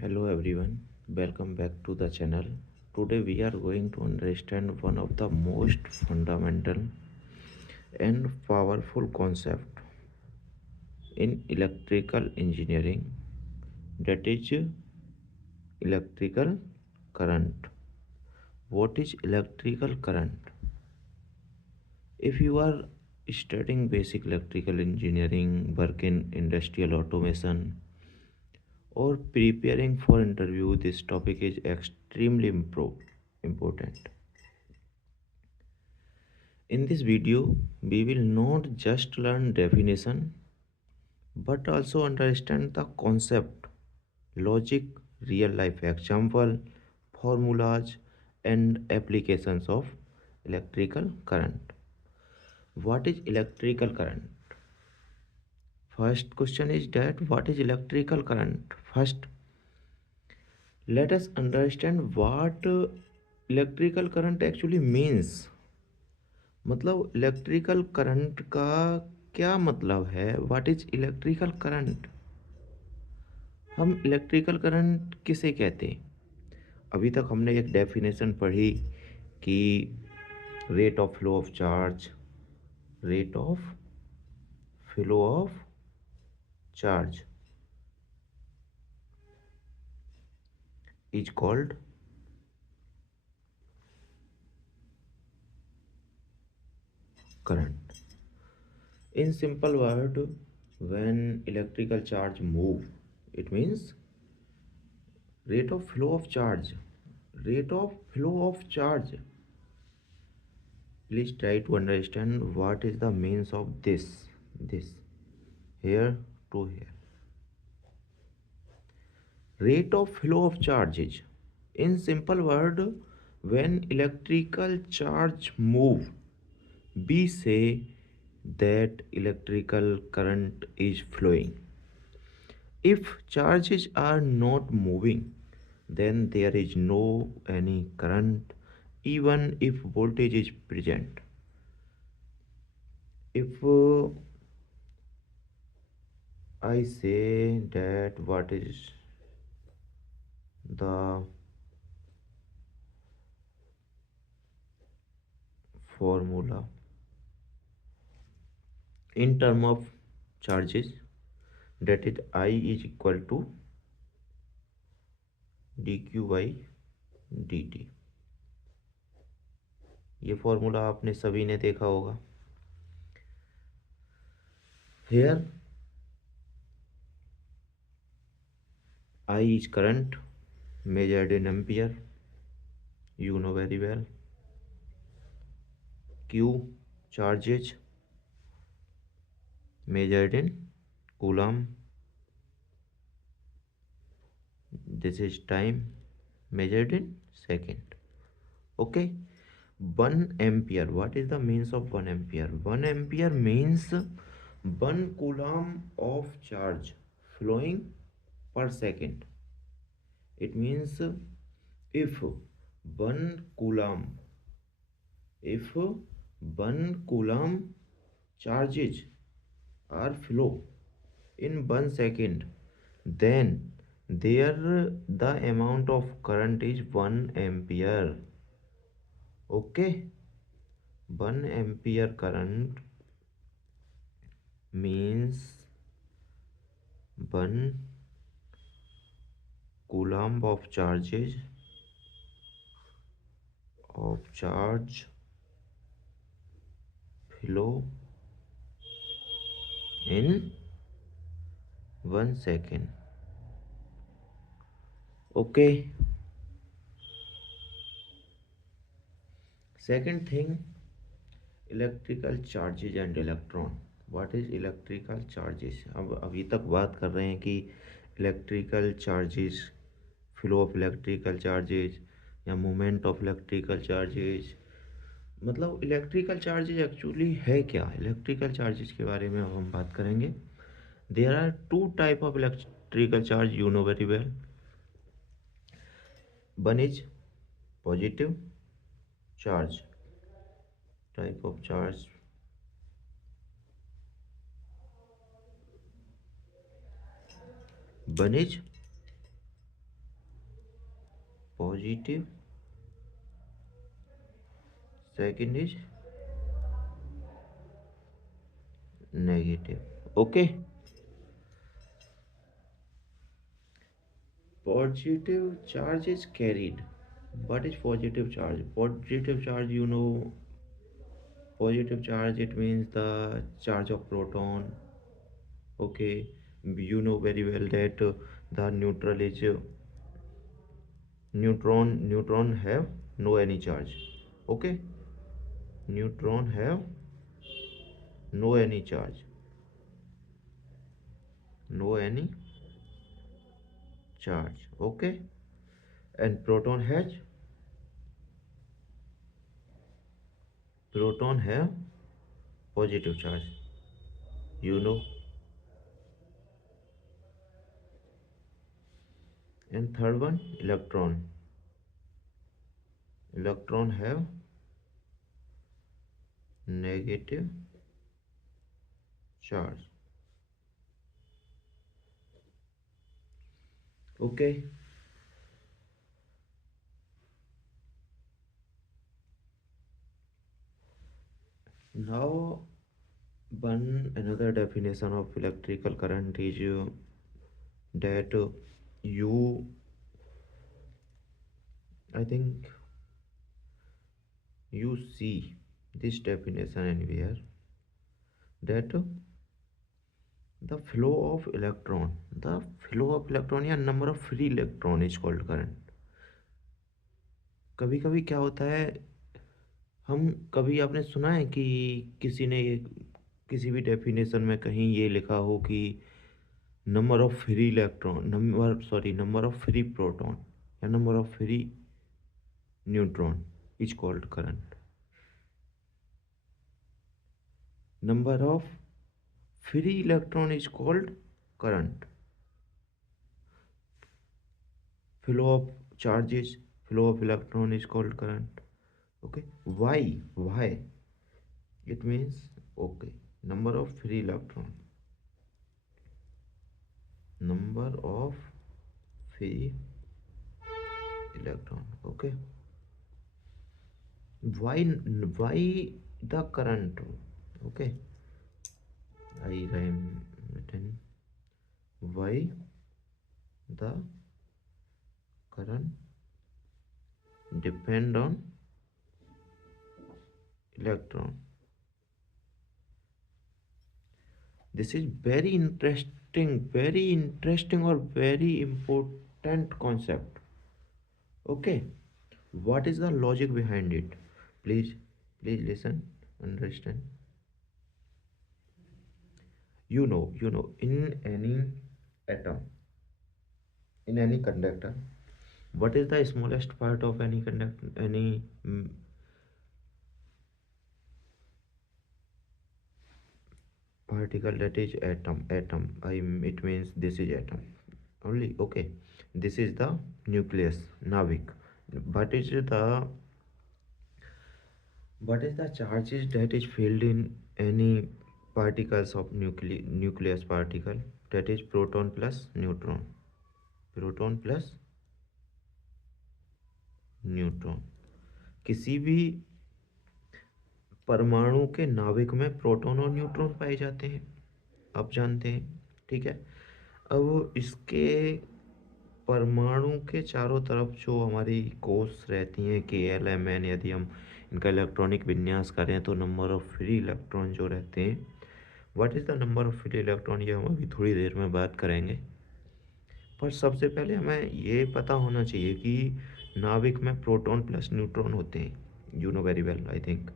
Hello everyone, welcome back to the channel. Today we are going to understand one of the most fundamental and powerful concept in electrical engineering, that is electrical current. What is electrical current? If you are studying basic electrical engineering, work in industrial automation, or preparing for interview, this topic is extremely important. In this video, we will not just learn definition but also understand the concept, logic, real life example, formulas and applications of electrical current. What is electrical current? First question is that what is electrical current? First, let us understand what electrical current actually means. मतलब electrical current का क्या मतलब है? What is electrical current? हम electrical current किसे कहते हैं? अभी तक हमने एक डेफिनेशन पढ़ी कि rate of flow of charge, rate of flow of charge is called current. In simple word, when electrical charge move, it means rate of flow of charge. Rate of flow of charge. Please try to understand what is the means of this here to here. Rate of flow of charges. In simple word, when electrical charge move, we say that electrical current is flowing. If charges are not moving, then there is no any current, even if voltage is present. If I say that what is the formula in term of charges, that is I is equal to dq by dt. ये formula आपने सभी ने देखा होगा. Here I is current measured in ampere, you know very well. Q charges measured in coulomb. This is time measured in second. Okay. 1 ampere. What is the means of 1 ampere? 1 ampere means 1 coulomb of charge flowing per second. It means if 1 coulomb if 1 coulomb charges are flow in 1 second, then there the amount of current is 1 ampere. Okay. 1 ampere current means 1 coulomb of charges of charge flow in 1 second. Okay. Second thing, electrical charges and electron. What is electrical charges? अब अभी तक बात कर रहे हैं कि electrical charges, flow of electrical charges या movement of electrical charges. मतलब इलेक्ट्रिकल चार्जेस एक्चुअली है क्या? इलेक्ट्रिकल चार्जेस के बारे में अब हम बात करेंगे. There are two type of electrical charge, you know very well. One is positive charge, type of charge. One is positive, second is negative. Okay. Positive charge is carried. What is positive charge? Positive charge, positive charge, it means the charge of proton. Okay, you know very well that the neutral is neutron have no any charge. Okay, neutron have no any charge, no any charge. Okay, and proton have positive charge, you know. And third one, electron have negative charge. Okay, now one another definition of electrical current is that you I think you see this definition anywhere, that the flow of electron या number of free electron is called current. कभी कभी क्या होता है, हम कभी आपने सुना है कि किसी ने किसी भी डेफिनेशन में कहीं ये लिखा हो कि नंबर ऑफ फ्री प्रोटॉन या number of free neutron is called current. Number of free electron is called current. Flow of charges, flow of electron is called current. Okay, why it means, okay, number of free electron, number of free electron. Okay, why the current? Okay, I am written why the current depend on electron. This is very interesting or very important concept. Okay, what is the logic behind it? Please listen, understand. In any atom, in any conductor, what is the smallest part of any conductor, any particle? That is atom. It means this is atom only. Okay, this is the nucleus, navik. What is the charges that is filled in any particles of nucleus particle? That is proton plus neutron. Proton plus neutron. किसी भी परमाणु के नाभिक में proton और neutron पाए जाते हैं, आप जानते हैं. ठीक है, अब इसके परमाणु के चारों तरफ जो हमारी कोष रहती हैं KLMN, यदि हम इनका इलेक्ट्रॉनिक विन्यास करें तो नंबर ऑफ फ्री इलेक्ट्रॉन जो रहते हैं, what is the number of free electron, ये हम अभी थोड़ी देर में बात करेंगे. पर सबसे पहले हमें ये पता होना चाहिए कि नाभिक में प्रोटॉन प्लस न्यूट्रॉन होते हैं. You know very well I think.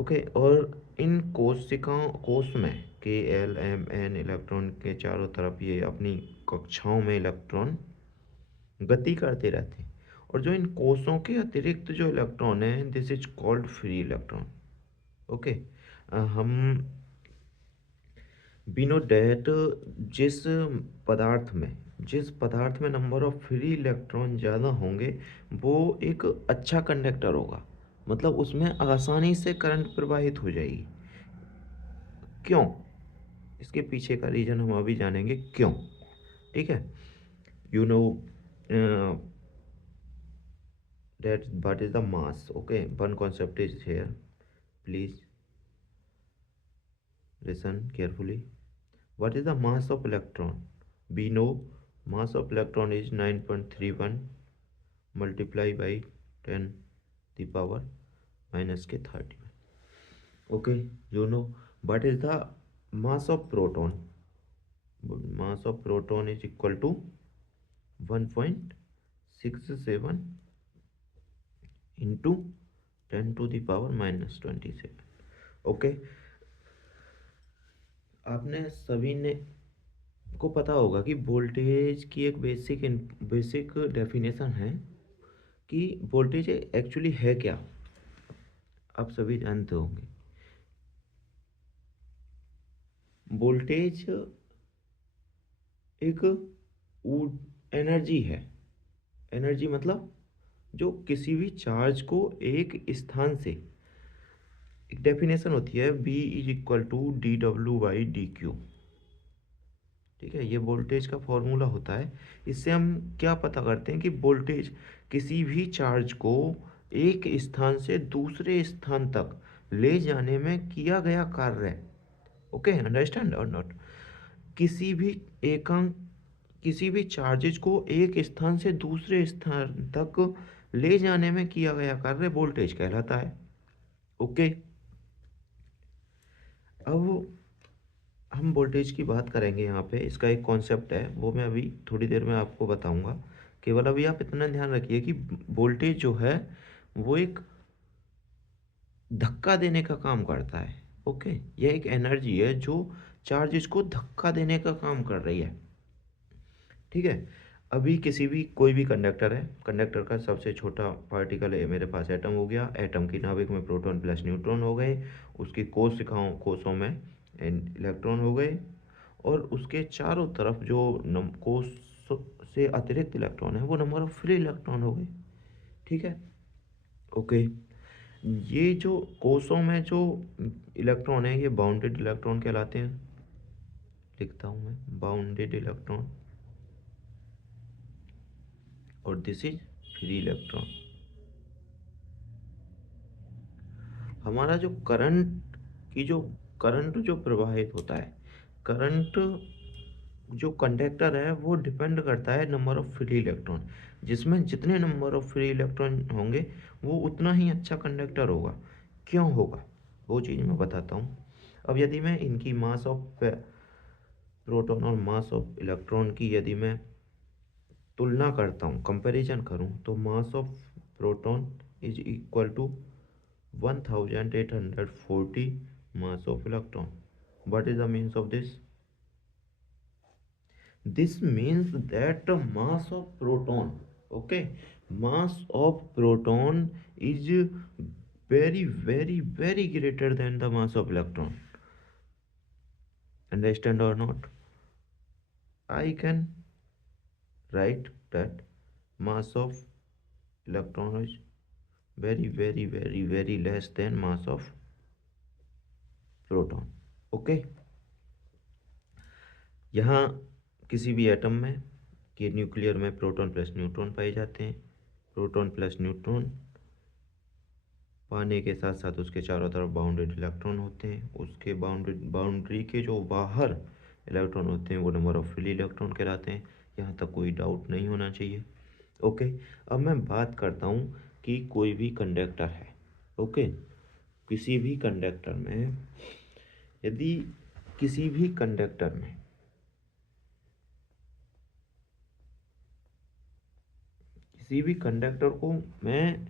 Okay, और इन कोष में KLMN इलेक्ट्रॉन के चारों तरफ ये अपनी कक्षाओं में इलेक्ट्रॉन गति करते रहते हैं. और जो इन कोषों के अतिरिक्त जो इलेक्ट्रॉन है, this is called free electron. Okay, हम वी नो डैट जिस पदार्थ में नंबर ऑफ फ्री इलेक्ट्रॉन ज़्यादा होंगे वो एक अच्छा कंडक्टर होगा. मतलब उसमें आसानी से करंट प्रवाहित हो जाएगी. क्यों? इसके पीछे का रीज़न हम अभी जानेंगे क्यों. ठीक है, you know that what is the mass. Okay, one concept is here, please listen carefully. What is the mass of electron? We know mass of electron is 9.31 multiplied by 10 the power minus के 31. Okay, you know what is the mass of proton? Mass of proton is equal to 1.67 into 10 to the power minus 27. Okay, आपने सभी ने को पता होगा कि voltage की एक बेसिक डेफिनेशन है कि वोल्टेज एक्चुअली है क्या, आप सभी जानते होंगे। वोल्टेज एक एनर्जी है। एनर्जी मतलब जो किसी भी चार्ज को एक स्थान से, एक डेफिनेशन होती है V is equal to D W by D Q. ठीक है, ये वोल्टेज का फॉर्मूला होता है। इससे हम क्या पता करते हैं कि वोल्टेज किसी भी चार्ज को एक स्थान से दूसरे स्थान तक ले जाने में किया गया कार्य है। ओके, अंडरस्टैंड और नॉट? किसी भी एकांक किसी भी चार्जेज को एक स्थान से दूसरे स्थान तक ले जाने में किया गया कार्य वोल्टेज कहलाता है। ओके, अब हम वोल्टेज की बात करेंगे। यहाँ पे इसका एक कॉन्सेप्ट है, वो मैं अभी थोड़ी देर में आपको बताऊंगा। केवल अभी आप इतना ध्यान रखिए कि वोल्टेज जो है वो एक धक्का देने का काम करता है। ओके, यह एक एनर्जी है जो चार्जेस को धक्का देने का काम कर रही है। ठीक है, अभी कोई भी कंडक्टर है, कंडक्टर का सबसे छोटा पार्टिकल है मेरे पास एटम हो गया। एटम की नाभिक में प्रोटॉन प्लस न्यूट्रॉन हो गए, उसकी कोसों में इलेक्ट्रॉन हो गए, और उसके चारों तरफ जो कोस से अतिरिक्त इलेक्ट्रॉन है वो नंबर ऑफ फ्री इलेक्ट्रॉन हो गए। ठीक है, ओके। ये जो कोसों में जो इलेक्ट्रॉन है ये बाउंडेड इलेक्ट्रॉन कहलाते हैं। लिखता हूँ मैं, बाउंडेड इलेक्ट्रॉन, और दिस इज फ्री इलेक्ट्रॉन। हमारा जो करंट जो प्रवाहित होता है, करंट जो कंडक्टर है वो डिपेंड करता है नंबर ऑफ फ्री इलेक्ट्रॉन। जिसमें जितने नंबर ऑफ फ्री इलेक्ट्रॉन होंगे वो उतना ही अच्छा कंडक्टर होगा। क्यों होगा वो चीज़ मैं बताता हूँ। अब यदि मैं इनकी मास ऑफ प्रोटॉन और मास ऑफ इलेक्ट्रॉन की यदि मैं तुलना करता हूँ, कंपैरिजन करूँ, तो mass of proton is equal to 1840 mass of electron. What is the means of this? This means that the mass of proton, okay, mass of proton is very greater than the mass of electron. Understand or not? I can write that mass of electron is very less than mass of proton. Okay, यहाँ किसी भी atom में के nuclear में proton plus neutron पाए जाते हैं। Proton plus neutron पाने के साथ साथ उसके चारों तरफ बाउंडेड इलेक्ट्रॉन होते हैं। उसके बाउंड्री के जो बाहर इलेक्ट्रॉन होते हैं वो नंबर ऑफ फ्री इलेक्ट्रॉन कहलाते हैं। यहाँ तक कोई डाउट नहीं होना चाहिए। ओके, अब मैं बात करता हूँ कि कोई भी कंडक्टर है। ओके, किसी भी कंडक्टर में यदि किसी भी कंडक्टर को मैं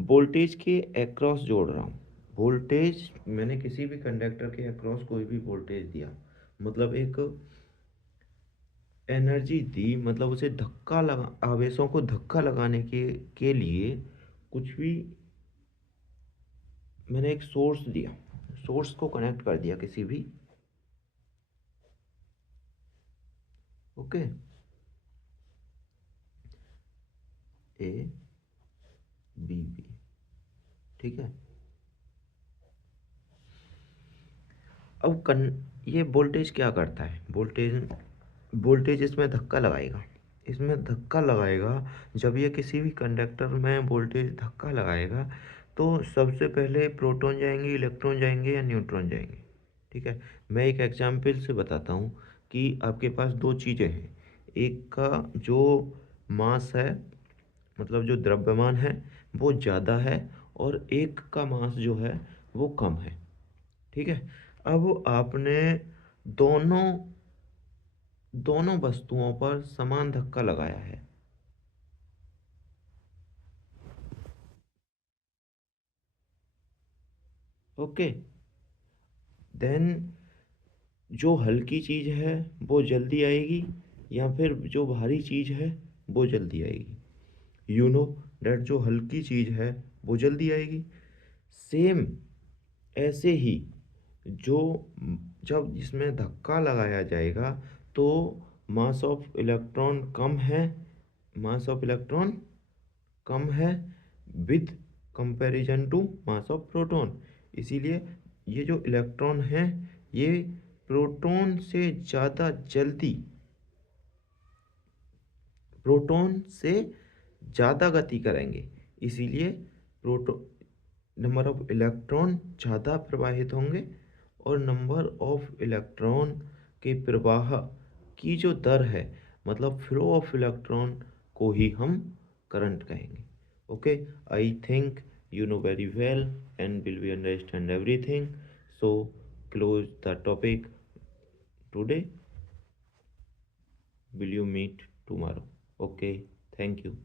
वोल्टेज के अक्रॉस जोड़ रहा हूँ। वोल्टेज मैंने किसी भी कंडक्टर के अक्रॉस कोई भी वोल्टेज दिया, मतलब एक एनर्जी दी, मतलब उसे धक्का लगा, आवेशों को धक्का लगाने के लिए कुछ भी मैंने एक सोर्स दिया, सोर्स को कनेक्ट कर दिया किसी भी। ओके, ए बी बी, ठीक है। अब ये वोल्टेज क्या करता है? वोल्टेज इसमें धक्का लगाएगा। इसमें धक्का लगाएगा, जब ये किसी भी कंडक्टर में वोल्टेज धक्का लगाएगा तो सबसे पहले प्रोटॉन जाएंगे, इलेक्ट्रॉन जाएंगे या न्यूट्रॉन जाएंगे। ठीक है, मैं एक एग्जाम्पल से बताता हूँ कि आपके पास दो चीज़ें हैं। एक का जो मास है, मतलब जो द्रव्यमान है, वो ज़्यादा है, और एक का मास जो है वो कम है। ठीक है, अब आपने दोनों दोनों वस्तुओं पर समान धक्का लगाया है। ओके, देन जो हल्की चीज़ है वो जल्दी आएगी, या फिर जो भारी चीज़ है वो जल्दी आएगी। यू नो डैट जो हल्की चीज़ है वो जल्दी आएगी। सेम ऐसे ही जो जब इसमें धक्का लगाया जाएगा तो मास ऑफ इलेक्ट्रॉन कम है, मास ऑफ इलेक्ट्रॉन कम है with comparison to mass of proton. इसीलिए ये जो इलेक्ट्रॉन है ये प्रोटॉन से ज़्यादा जल्दी, प्रोटॉन से ज़्यादा गति करेंगे। इसीलिए प्रोटो नंबर ऑफ इलेक्ट्रॉन ज़्यादा प्रवाहित होंगे, और नंबर ऑफ इलेक्ट्रॉन के प्रवाह की जो दर है, मतलब फ्लो ऑफ इलेक्ट्रॉन, को ही हम करंट कहेंगे। Okay, I think you know very well and will be understand everything. So close the topic today. Will you meet tomorrow? Okay, thank you.